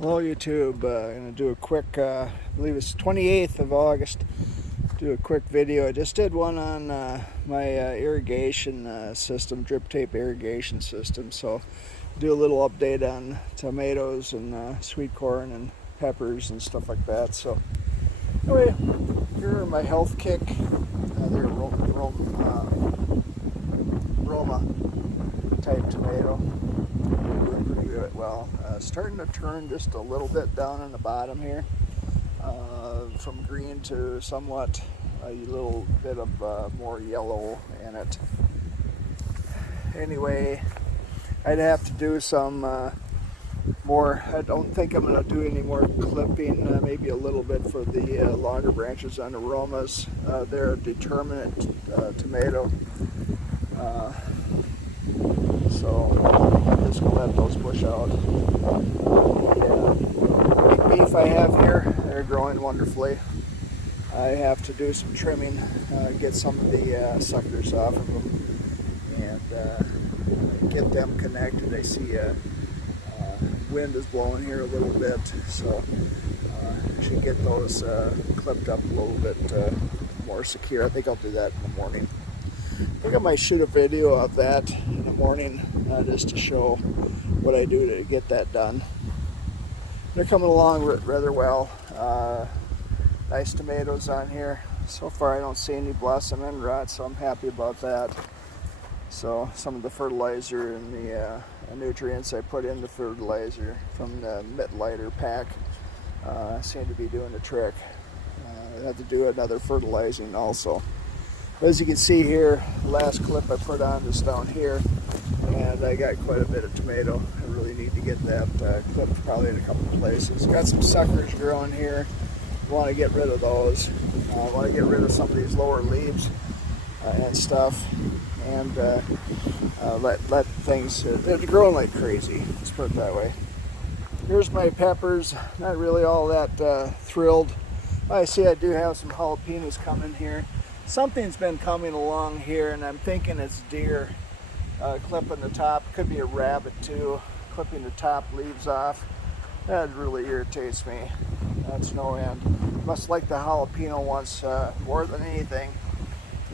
Hello YouTube, I'm going to do a quick, I believe it's 28th of August, do a quick video. I just did one on my irrigation system, drip tape irrigation system, so do a little update on tomatoes and sweet corn and peppers and stuff like that. So anyway, here are my health kick, they're Roma type tomato. Doing pretty good. Well, starting to turn just a little bit down on the bottom here, from green to somewhat a little bit of more yellow in it. Anyway, I'd have to do some more. I don't think I'm going to do any more clipping, maybe a little bit for the longer branches on aromas. They're a determinate tomato. So I'm just going to let those push out. The big beef I have here, they're growing wonderfully. I have to do some trimming, get some of the suckers off of them, and get them connected. I see wind is blowing here a little bit, so I should get those clipped up a little bit more secure. I think I'll do that in the morning. I think I might shoot a video of that in the morning just to show what I do to get that done. They're coming along rather well. Nice tomatoes on here. So far I don't see any blossom end rot, so I'm happy about that. So some of the fertilizer and the nutrients I put in the fertilizer from the Lighter pack seem to be doing the trick. I have to do another fertilizing also. But as you can see here, the last clip I put on is down here, and I got quite a bit of tomato. I really need to get that clipped probably in a couple of places. Got some suckers growing here. Want to get rid of those. Want to get rid of some of these lower leaves and stuff, and let things. They're growing like crazy. Let's put it that way. Here's my peppers. Not really all that thrilled. I see I do have some jalapenos coming here. Something's been coming along here, and I'm thinking it's deer clipping the top. Could be a rabbit too, clipping the top leaves off. That really irritates me. That's no end. Must like the jalapeno ones more than anything.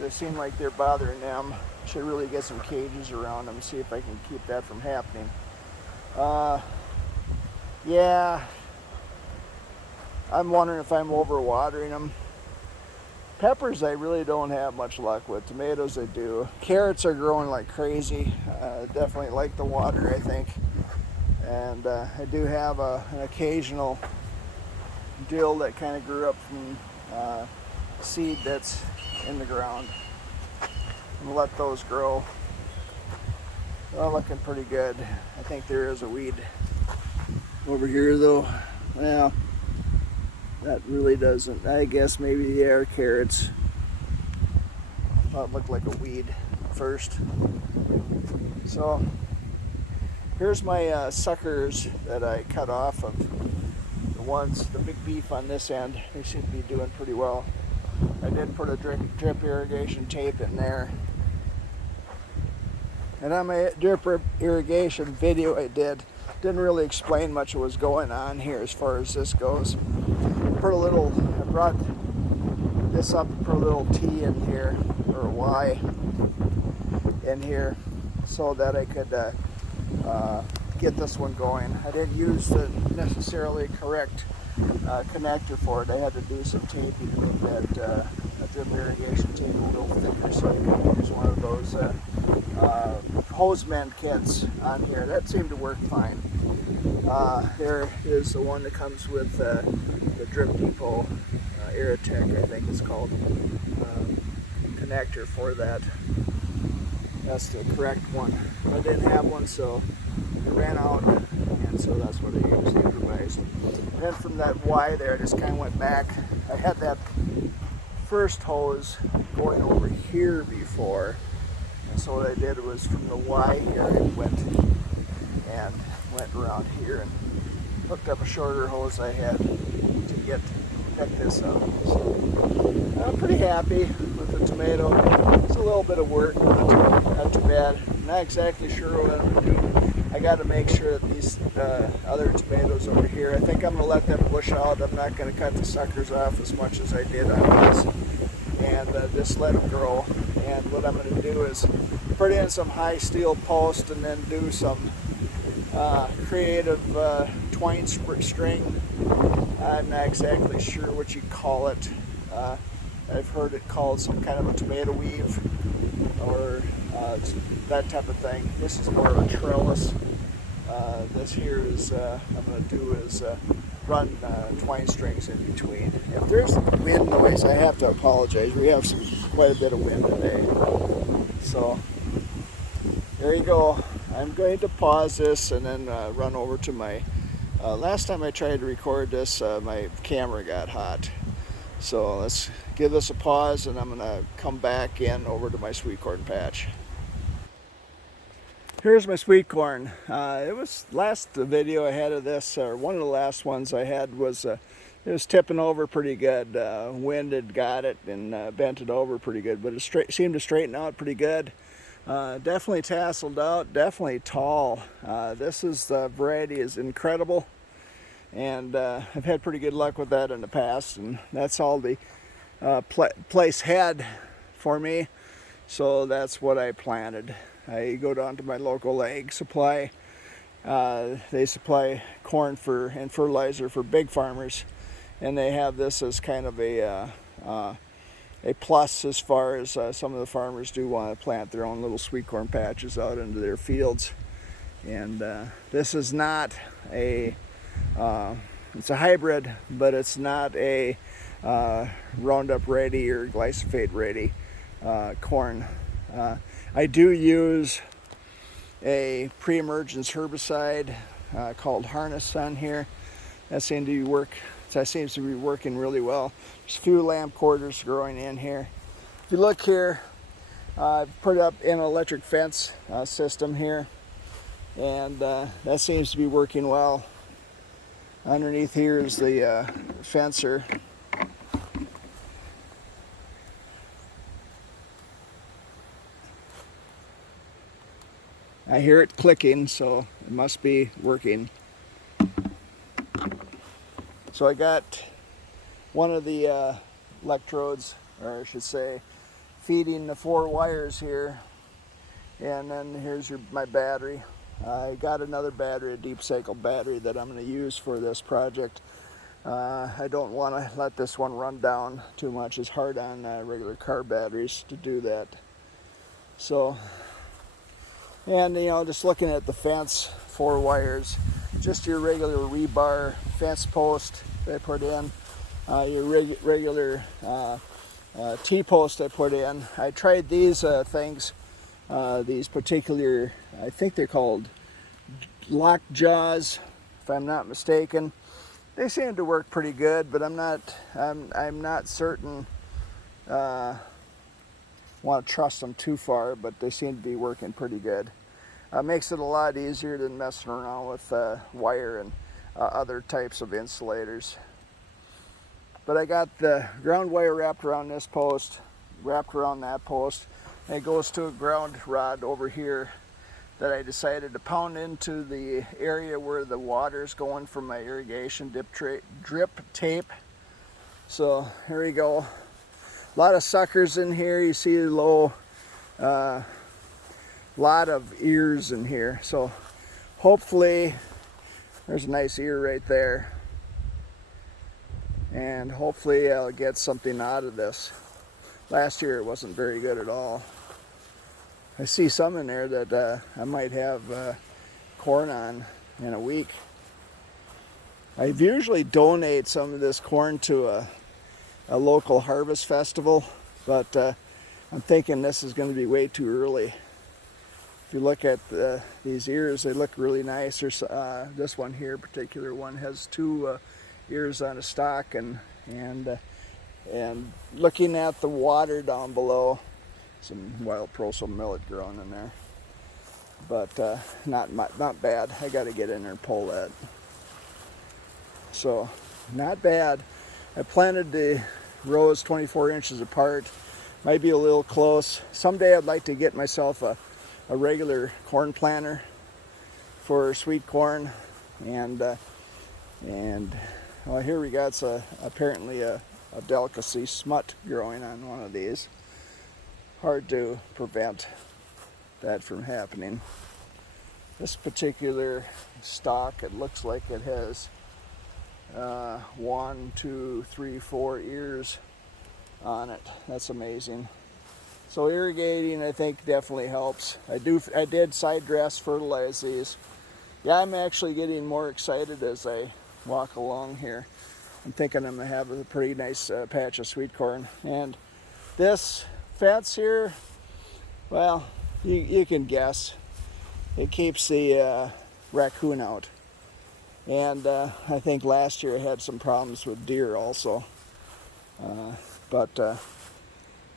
They seem like they're bothering them. Should really get some cages around them, see if I can keep that from happening. Yeah, I'm wondering if I'm overwatering them. Peppers I really don't have much luck with. Tomatoes I do. Carrots are growing like crazy. Definitely like the water, I think. And I do have an occasional dill that kind of grew up from seed that's in the ground. I'm gonna let those grow. They're looking pretty good. I think there is a weed over here though. Well, that really doesn't. I guess maybe they are carrots. Thought it looked like a weed first. So here's my suckers that I cut off of the ones, the big beef on this end. They seem to be doing pretty well. I did put a drip irrigation tape in there. And on my drip irrigation video I didn't really explain much of what was going on here as far as this goes. I brought this up and put a little T in here, or a Y in here, so that I could get this one going. I didn't use the necessarily correct connector for it. I had to do some taping to make that drip irrigation tape a little thicker, so I could use one of those hose mend kits on here. That seemed to work fine. Here is the one that comes with the Drip Depot Irritech, I think it's called, connector for that. That's the correct one. I didn't have one, so I ran out, and so that's what I used, improvised. Then from that Y there, I just kind of went back. I had that first hose going over here before, and so what I did was from the Y here, I went around here and hooked up a shorter hose I had to pick this up. So I'm pretty happy with the tomato. It's a little bit of work, but not too bad. I'm not exactly sure what I'm going to do. I got to make sure that these these other tomatoes over here. I think I'm going to let them bush out. I'm not going to cut the suckers off as much as I did on this, and just let them grow. And what I'm going to do is put in some high steel post and then do some creative twine string. I'm not exactly sure what you call it. I've heard it called some kind of a tomato weave or that type of thing. This is more of a trellis. This here is I'm going to do is run twine strings in between. If there's wind noise, I have to apologize. We have quite a bit of wind today. So there you go. I'm going to pause this and then run over to my last time I tried to record this, my camera got hot. So let's give this a pause and I'm going to come back in over to my sweet corn patch. Here's my sweet corn. It was last video I had of this, or one of the last ones I had was it was tipping over pretty good. Wind had got it and bent it over pretty good, but it seemed to straighten out pretty good. Definitely tasseled out, definitely tall. The variety is incredible, and I've had pretty good luck with that in the past, and that's all the place had for me, so that's what I planted. I go down to my local ag supply. They supply corn and fertilizer for big farmers, and they have this as kind of a plus as far as some of the farmers do want to plant their own little sweet corn patches out into their fields. And this is not a it's a hybrid, but it's not a Roundup ready or glyphosate ready corn. I do use a pre-emergence herbicide called Harness on here. That seems to be working really well. There's a few lamb quarters growing in here. If you look here, I've put up an electric fence system here, and that seems to be working well. Underneath here is the fencer. I hear it clicking, so it must be working. So I got one of the electrodes, or I should say, feeding the 4 wires here, and then here's my battery. I got another battery, a deep cycle battery that I'm going to use for this project. I don't want to let this one run down too much. It's hard on regular car batteries to do that. So, and just looking at the fence, 4 wires, just your regular rebar fence post that I put in, your regular T-post I put in. I tried these things, these particular, I think they're called lock jaws, if I'm not mistaken. They seem to work pretty good, but I'm not certain. Want to trust them too far, but they seem to be working pretty good. Makes it a lot easier than messing around with wire and other types of insulators. But I got the ground wire wrapped around this post, wrapped around that post, and it goes to a ground rod over here that I decided to pound into the area where the water's going from my irrigation drip tape. So here we go. A lot of suckers in here. You see a lot of ears in here. So hopefully, there's a nice ear right there. And hopefully I'll get something out of this. Last year it wasn't very good at all. I see some in there that I might have corn on in a week. I usually donate some of this corn to a local harvest festival, but I'm thinking this is going to be way too early. If you look at these ears, they look really nice. There's this one here, particular one, has 2 ears on a stalk, and looking at the water down below, some wild Proso millet growing in there, but not bad. I got to get in there and pull that. So not bad. I planted the rows 24 inches apart. Might be a little close. Someday I'd like to get myself a regular corn planter for sweet corn, and well, here we got apparently a delicacy, smut, growing on one of these. Hard to prevent that from happening. This particular stalk, it looks like it has 1, 2, 3, 4 ears on it. That's amazing. So irrigating, I think, definitely helps. I did side dress fertilize these. Yeah, I'm actually getting more excited as I walk along here. I'm thinking I'm gonna have a pretty nice patch of sweet corn. And this fence here, well, you can guess. It keeps the racoon out. And I think last year I had some problems with deer also. But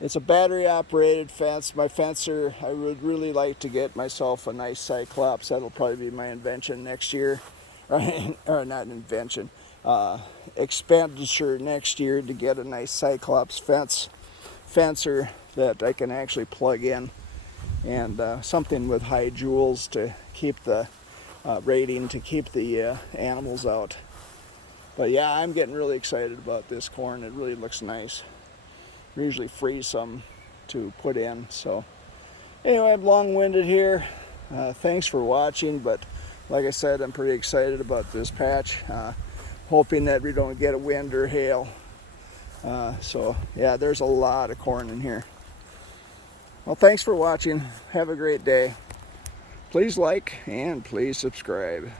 it's a battery operated fence. My fencer, I would really like to get myself a nice Cyclops. That'll probably be my invention next year. Or not invention, expenditure next year, to get a nice Cyclops fencer that I can actually plug in, and something with high joules to keep the rating, to keep the animals out. But yeah, I'm getting really excited about this corn. It really looks nice. We usually freeze some to put in. So anyway, I'm long-winded here. Thanks for watching, but like I said, I'm pretty excited about this patch. Hoping that we don't get a wind or hail. So yeah, there's a lot of corn in here. Well, thanks for watching. Have a great day. Please like and please subscribe.